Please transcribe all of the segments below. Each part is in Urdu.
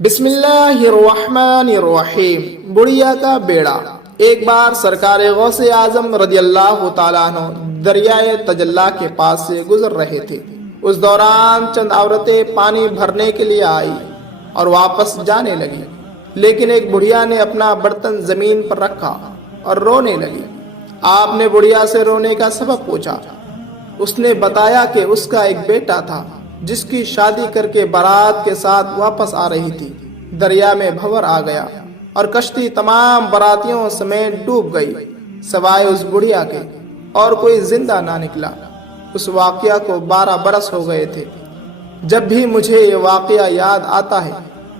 بسم اللہ الرحمن الرحیم۔ بڑھیا کا بیڑا۔ ایک بار سرکار غوث اعظم رضی اللہ تعالیٰ عنہ دریائے تجلا کے پاس سے گزر رہے تھے۔ اس دوران چند عورتیں پانی بھرنے کے لیے آئی اور واپس جانے لگی، لیکن ایک بڑھیا نے اپنا برتن زمین پر رکھا اور رونے لگی۔ آپ نے بڑھیا سے رونے کا سبب پوچھا۔ اس نے بتایا کہ اس کا ایک بیٹا تھا جس کی شادی کر کے بارات کے ساتھ واپس آ رہی تھی۔ دریا میں بھنور آ گیا اور کشتی تمام براتیوں سمیت ڈوب گئی سوائے اس بڑھیا کے، اور کوئی زندہ نہ نکلا۔ اس واقعہ کو 12 برس ہو گئے تھے۔ جب بھی مجھے یہ واقعہ یاد آتا ہے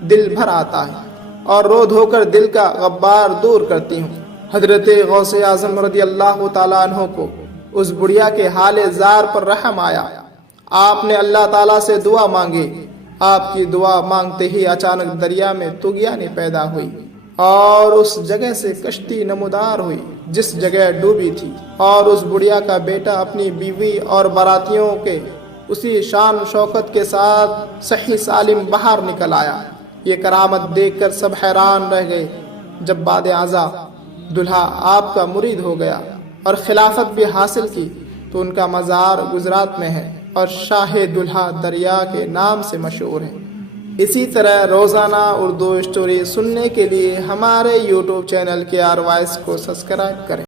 دل بھر آتا ہے اور رو دھو کر دل کا غبار دور کرتی ہوں۔ حضرت غوث اعظم رضی اللہ تعالیٰ عنہ کو اس بڑھیا کے حال زار پر رحم آیا۔ آپ نے اللہ تعالیٰ سے دعا مانگی۔ آپ کی دعا مانگتے ہی اچانک دریا میں طغیانی پیدا ہوئی اور اس جگہ سے کشتی نمودار ہوئی جس جگہ ڈوبی تھی، اور اس بڑھیا کا بیٹا اپنی بیوی اور براتیوں کے اسی شان و شوکت کے ساتھ صحیح سالم باہر نکل آیا۔ یہ کرامت دیکھ کر سب حیران رہ گئے۔ جب بعد ازاں دلہا آپ کا مرید ہو گیا اور خلافت بھی حاصل کی تو ان کا مزار گجرات میں ہے اور شاہ دلہا دریا کے نام سے مشہور ہے۔ اسی طرح روزانہ اردو اسٹوری سننے کے لیے ہمارے یوٹیوب چینل KR وائس کو سبسکرائب کریں۔